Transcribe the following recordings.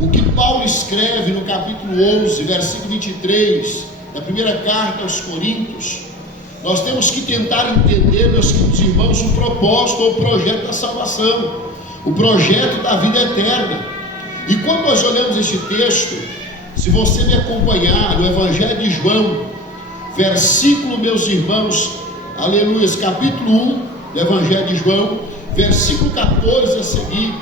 o que Paulo escreve no capítulo 11, versículo 23, da primeira carta aos Coríntios, nós temos que tentar entender, meus queridos irmãos, o propósito ou o projeto da salvação, o projeto da vida eterna. E quando nós olhamos este texto, se você me acompanhar no Evangelho de João, versículo, meus irmãos, aleluia, capítulo 1 do Evangelho de João, versículo 14 a seguir,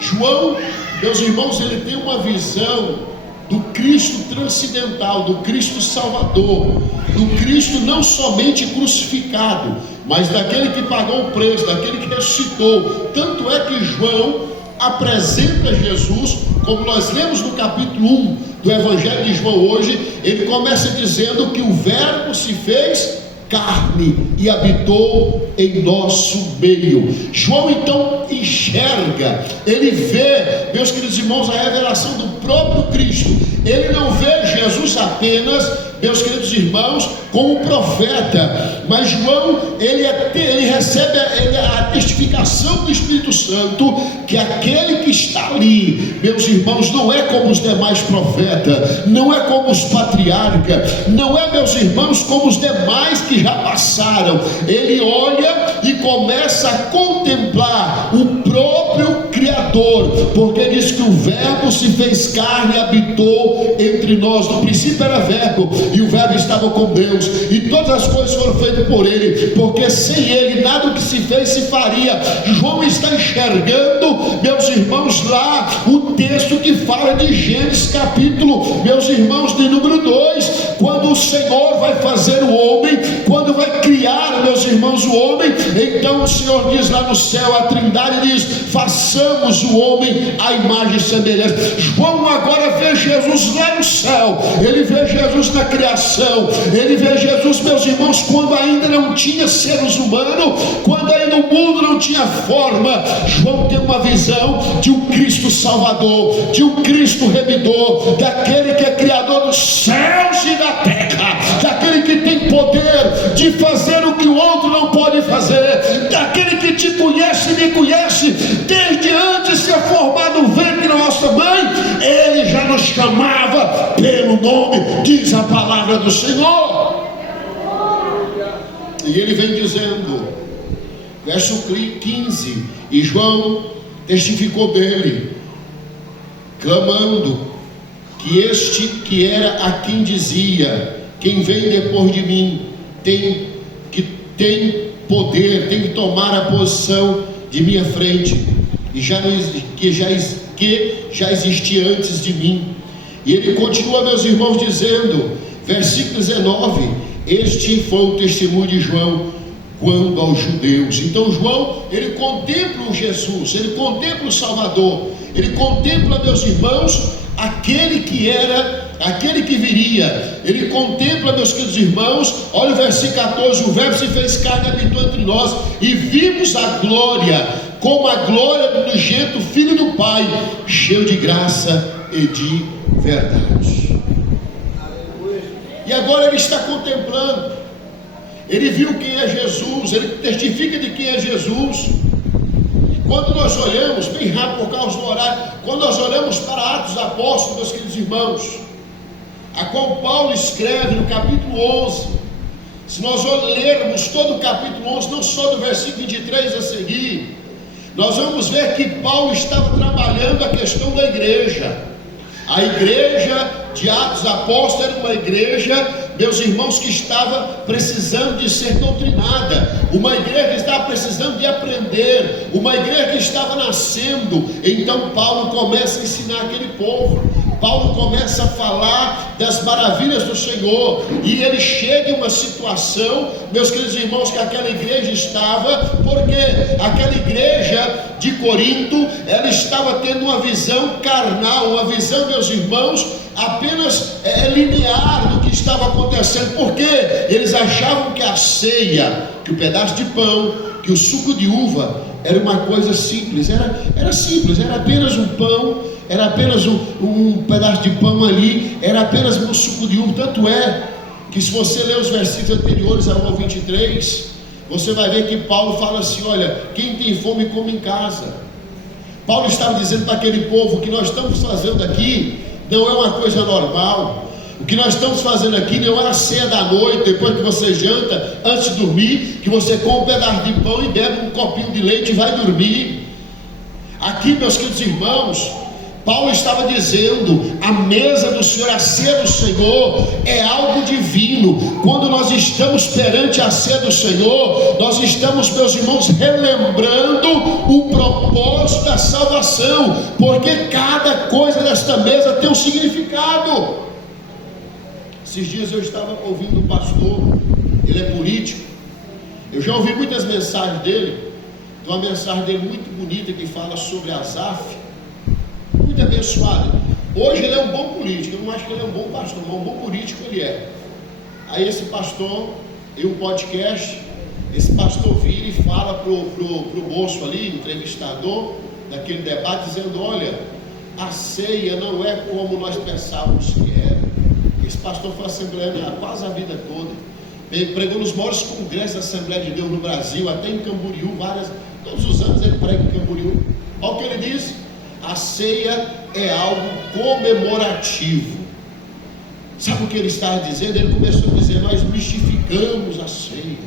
João, meus irmãos, ele tem uma visão do Cristo transcendental, do Cristo Salvador, do Cristo não somente crucificado, mas daquele que pagou o preço, daquele que ressuscitou. Tanto é que João apresenta Jesus, como nós lemos no capítulo 1 do Evangelho de João hoje, ele começa dizendo que o Verbo se fez carne e habitou em nosso meio. João então enxerga, ele vê, meus queridos irmãos, a revelação do próprio Cristo. Ele não vê Jesus apenas, meus queridos irmãos, como profeta, mas João, ele recebe a testificação do Espírito Santo, que aquele que está ali, meus irmãos, não é como os demais profetas, não é como os patriarcas, não é, meus irmãos, como os demais que já passaram. Ele olha e começa a contemplar o próprio Criador, porque diz que o Verbo se fez carne e habitou entre nós. No princípio era Verbo, e o Verbo estava com Deus, e todas as coisas foram feitas por Ele, porque sem Ele nada do que se fez se faria. João está enxergando, meus irmãos, lá o texto que fala de Gênesis capítulo, meus irmãos, de número 2, quando o Senhor vai fazer o homem, quando vai criar, meus irmãos, o homem, então o Senhor diz lá no céu, a Trindade diz: façamos o homem à imagem e semelhança. João agora vê Jesus lá no céu, ele vê Jesus na criação, ele vê Jesus, meus irmãos, quando ainda não tinha seres humanos, quando ainda o mundo não tinha forma. João tem uma visão de um Cristo Salvador, de um Cristo Remidor, daquele que é Criador dos céus e da terra, daquele que tem poder de fazer o que o outro não pode fazer, daquele que te conhece e me conhece desde antes de ser formado no ventre da nossa mãe. Ele já nos chamava pelo nome, diz a palavra do Senhor. E ele vem dizendo, verso 15, e João testificou dele, clamando que este que era a quem dizia: quem vem depois de mim tem poder, tem que tomar a posição de minha frente, e que já existia antes de mim. E ele continua, meus irmãos, dizendo, versículo 19: este foi o testemunho de João quando aos judeus. Então João, ele contempla o Jesus, ele contempla o Salvador, ele contempla, meus irmãos, aquele que era, aquele que viria. Ele contempla, meus queridos irmãos, olha o versículo 14: o Verbo se fez carne e habitou entre nós, e vimos a glória, como a glória do unigênito Filho do Pai, cheio de graça e de verdade. E agora ele está contemplando, ele viu quem é Jesus, ele testifica de quem é Jesus. Quando nós olhamos, bem rápido por causa do horário, quando nós olhamos para Atos dos Apóstolos, meus queridos irmãos, a qual Paulo escreve no capítulo 11, se nós lermos todo o capítulo 11, não só do versículo 23 a seguir, nós vamos ver que Paulo estava trabalhando a questão da igreja. A igreja de Atos dos Apóstolos era uma igreja, meus irmãos, que estava precisando de ser doutrinada, uma igreja que estava precisando de aprender, uma igreja que estava nascendo. Então Paulo começa a ensinar aquele povo, Paulo começa a falar das maravilhas do Senhor, e ele chega em uma situação, meus queridos irmãos, que aquela igreja estava, porque aquela igreja de Corinto, ela estava tendo uma visão carnal, uma visão, meus irmãos, apenas linear do que estava acontecendo, porque eles achavam que a ceia, que o pedaço de pão, que o suco de uva era uma coisa simples, era simples, era apenas um pão, era apenas um pedaço de pão ali, era apenas um suco de uva. Tanto é que, se você ler os versículos anteriores ao 23, você vai ver que Paulo fala assim: olha, quem tem fome come em casa, Paulo estava dizendo para aquele povo: o que nós estamos fazendo aqui não é uma coisa normal. O que nós estamos fazendo aqui não é a ceia da noite, depois que você janta, antes de dormir, que você come um pedaço de pão e bebe um copinho de leite e vai dormir. Aqui, meus queridos irmãos, Paulo estava dizendo: a mesa do Senhor, a ceia do Senhor é algo divino. Quando nós estamos perante a ceia do Senhor, nós estamos, meus irmãos, relembrando o propósito da salvação, porque cada coisa desta mesa tem um significado. Esses dias eu estava ouvindo um pastor, ele é político. Eu já ouvi muitas mensagens dele. Tem uma mensagem dele muito bonita que fala sobre Asaf, muito abençoada. Hoje ele é um bom político. Eu não acho que ele é um bom pastor, mas um bom político ele é. Aí esse pastor, em um podcast, esse pastor vira e fala pro moço ali, entrevistador daquele debate, dizendo: olha, a ceia não é como nós pensávamos que era. Esse pastor foi assembleano quase a vida toda. Ele pregou nos maiores congressos da Assembleia de Deus no Brasil, até em Camboriú, todos os anos ele prega em Camboriú. Olha o que ele diz: a ceia é algo comemorativo. Sabe o que ele estava dizendo? Ele começou a dizer: nós mistificamos a ceia.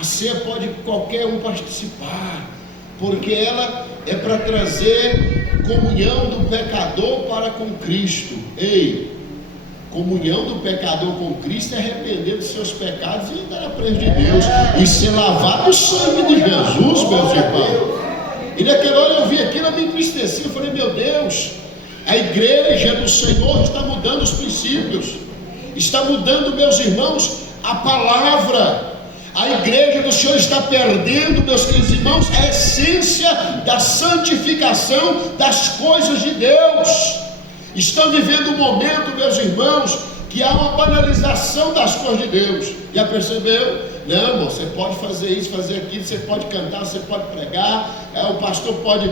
A ceia pode qualquer um participar, porque ela é para trazer comunhão do pecador para com Cristo. Ei, comunhão do pecador com Cristo é arrepender dos seus pecados e dar a presença de Deus e ser lavado no sangue de Jesus, meus irmãos. E naquela hora eu vi aquilo, eu me entristeci. Eu falei: meu Deus, a igreja do Senhor está mudando os princípios, está mudando, meus irmãos, a palavra. A igreja do Senhor está perdendo, meus queridos irmãos, a essência da santificação das coisas de Deus. Estão vivendo um momento, meus irmãos, que há uma banalização das coisas de Deus. Já percebeu? Não, irmão, você pode fazer isso, fazer aquilo, você pode cantar, você pode pregar. O pastor pode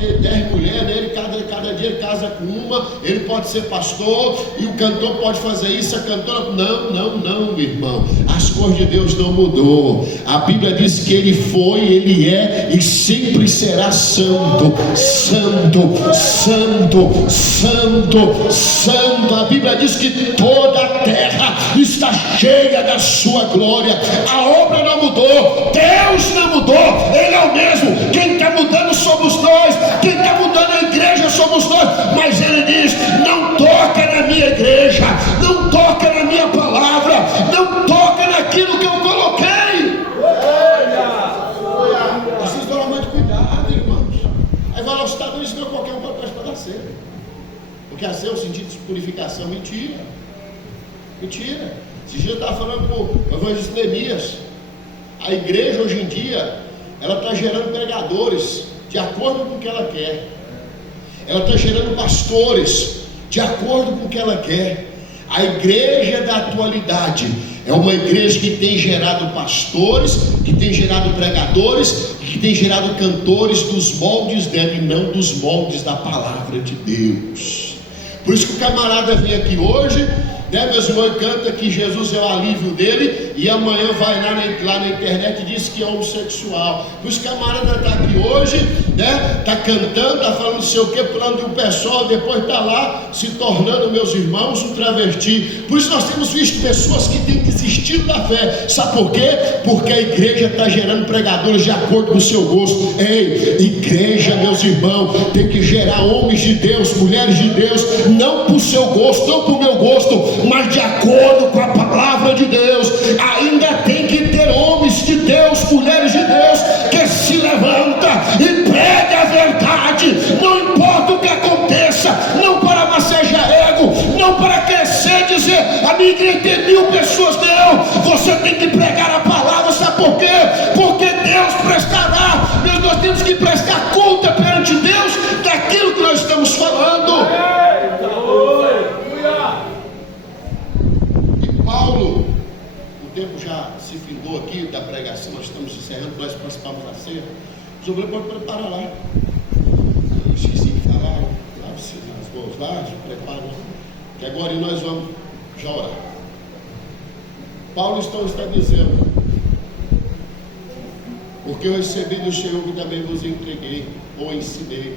ter 10 mulheres, ele cada dia ele casa com uma, ele pode ser pastor, e o cantor pode fazer isso, a cantora. Não, meu irmão, as coisas de Deus não mudou. A Bíblia diz que ele foi, ele é e sempre será santo, santo, santo, santo, santo. A Bíblia diz que toda a terra está cheia da sua glória. A obra não mudou, Deus não mudou, Ele é o mesmo. Quem está mudando somos nós, quem está mudando a igreja somos nós. Mas Ele diz: não toca na minha igreja, não toca na minha palavra, não toca naquilo que eu coloquei. Vocês tomam muito cuidado, irmãos. Aí vai lá, os Estados Unidos, não qualquer um pode participar da ceia, porque a ceia é o sentido de purificação. Mentira. Esse dia eu estava falando com o evangelista Neemias. A igreja hoje em dia, ela está gerando pregadores de acordo com o que ela quer. Ela está gerando pastores de acordo com o que ela quer. A igreja da atualidade é uma igreja que tem gerado pastores, que tem gerado pregadores, que tem gerado cantores dos moldes dela e não dos moldes da palavra de Deus. Por isso que o camarada vem aqui hoje, meus irmãos, canta que Jesus é o alívio dele, e amanhã vai lá na internet e diz que é homossexual. Por isso que a camarada está aqui hoje, está cantando, está falando não sei o que, pulando de um pessoal, depois está lá se tornando, meus irmãos, um travesti. Por isso nós temos visto pessoas que têm desistido da fé. Sabe por quê? Porque a igreja está gerando pregadores de acordo com o seu gosto. Ei, igreja, meus irmãos, tem que gerar homens de Deus, mulheres de Deus, não para o seu gosto, não para o meu gosto, mas de acordo com a palavra de Deus. Ainda tem que ter homens de Deus, mulheres de Deus, que se levanta e prega a verdade, não importa o que aconteça, não para massagear ego, não para crescer e dizer: a minha igreja tem 1000 pessoas. Não, você tem que pregar a palavra. Sabe por quê? Porque Deus prestará. Nós temos que prestar conta perante Deus daquilo que nós estamos falando. Paulo, o tempo já se findou aqui da pregação, nós estamos encerrando, nós participamos da ceia. Os obreiros podem preparar lá. Eu esqueci de falar, lave-se as mãos lá, se preparam, que agora nós vamos já orar. Paulo então está dizendo: porque eu recebi do Senhor que também vos entreguei ou ensinei.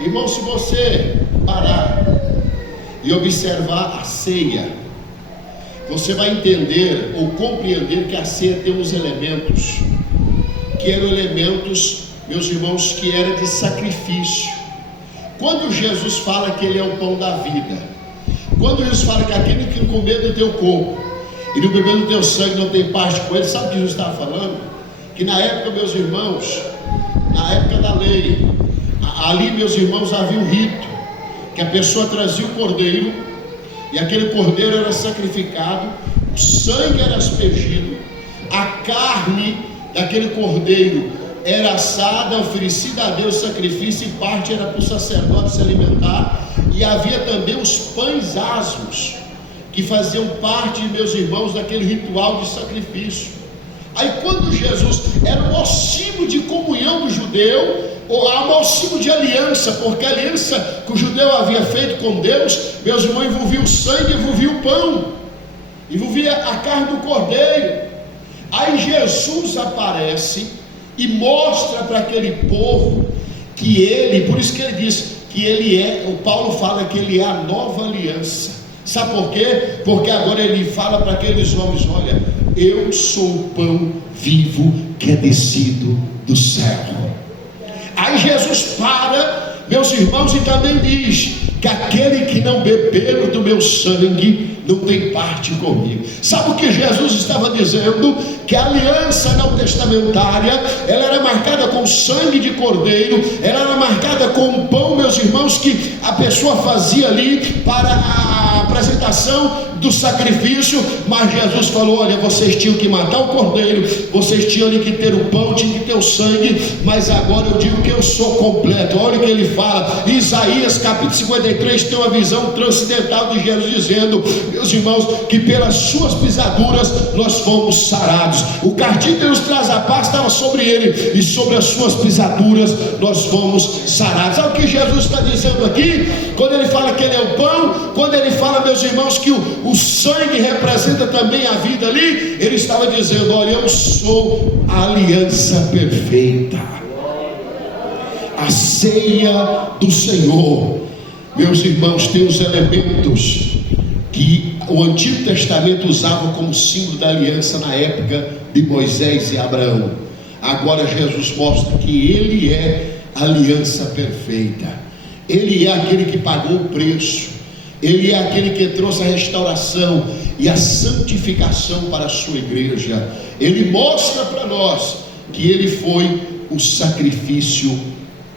Irmão, se você parar e observar a ceia, você vai entender ou compreender que a ceia tem uns elementos, que eram elementos, meus irmãos, que era de sacrifício. Quando Jesus fala que Ele é o pão da vida, quando Jesus fala que aquele que comer do teu corpo e não beber do teu sangue não tem parte com Ele, sabe o que Jesus estava falando? Que na época, meus irmãos, na época da lei, ali, meus irmãos, havia um rito, que a pessoa trazia o cordeiro, e aquele cordeiro era sacrificado, o sangue era aspergido, a carne daquele cordeiro era assada, oferecida a Deus sacrifício, e parte era para o sacerdote se alimentar, e havia também os pães asmos, que faziam parte, meus irmãos, daquele ritual de sacrifício. Aí quando Jesus era o motivo de comunhão do judeu, ou a motivo de aliança, porque a aliança que o judeu havia feito com Deus, meus irmãos, envolvia o sangue, envolvia o pão, envolvia a carne do cordeiro. Aí Jesus aparece e mostra para aquele povo que ele, por isso que ele diz que ele é, o Paulo fala que ele é a nova aliança. Sabe por quê? Porque agora ele fala para aqueles homens: olha, eu sou o pão vivo que é descido do céu. Aí Jesus para, meus irmãos, e também diz que aquele que não beber do meu sangue não tem parte comigo. Sabe o que Jesus estava dizendo? Que a aliança neotestamentária, ela era marcada com sangue de cordeiro, ela era marcada com o pão, meus irmãos, que a pessoa fazia ali para a apresentação do sacrifício. Mas Jesus falou: olha, vocês tinham que matar o cordeiro, vocês tinham que ter o pão, tinham que ter o sangue, mas agora eu digo que eu sou completo. Olha o que ele fala, Isaías capítulo 53 tem uma visão transcendental de Jesus dizendo, meus irmãos, que pelas suas pisaduras nós fomos sarados. O castigo que nos traz a paz estava sobre ele, e sobre as suas pisaduras nós fomos sarados. Sabe o que Jesus está dizendo aqui? Quando ele fala que ele é o pão, quando ele fala, meus irmãos, que o sangue representa também a vida ali, ele estava dizendo: olha, eu sou a aliança perfeita, a ceia do Senhor. Meus irmãos, tem os elementos que o Antigo Testamento usava como símbolo da aliança na época de Moisés e Abraão. Agora Jesus mostra que ele é a aliança perfeita, ele é aquele que pagou o preço, ele é aquele que trouxe a restauração e a santificação para a sua igreja. Ele mostra para nós que ele foi o sacrifício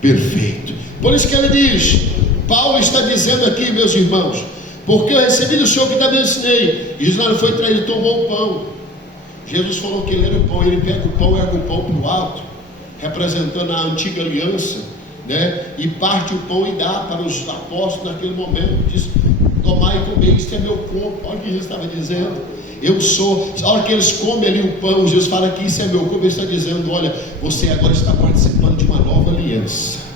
perfeito. Por isso que ele diz, Paulo está dizendo aqui, meus irmãos, porque eu recebi do Senhor que também ensinei. Israel foi traído, tomou o pão. Jesus falou que ele era o pão, ele pega o pão e ergue o pão para o alto, representando a antiga aliança, né? E parte o pão e dá para os apóstolos naquele momento. Diz: tomai e comer, isso é meu corpo. Olha o que Jesus estava dizendo. Eu sou, a hora que eles comem ali o pão, Jesus fala que isso é meu corpo. Ele está dizendo: olha, você agora está participando de uma nova aliança.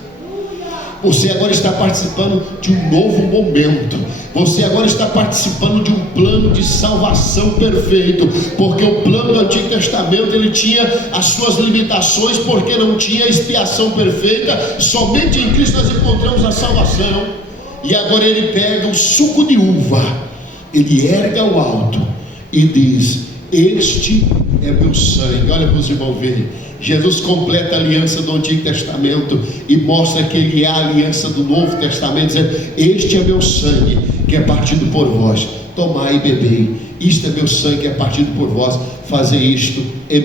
Você agora está participando de um novo momento. Você agora está participando de um plano de salvação perfeito. Porque o plano do Antigo Testamento, ele tinha as suas limitações, porque não tinha expiação perfeita. Somente em Cristo nós encontramos a salvação. E agora ele pega o suco de uva, ele ergue ao alto e diz: este é meu sangue. Olha para os irmãos verem. Jesus completa a aliança do Antigo Testamento e mostra que ele é a aliança do Novo Testamento, dizendo: este é meu sangue que é partido por vós, tomai e bebei. Isto é meu sangue que é partido por vós, fazei isto em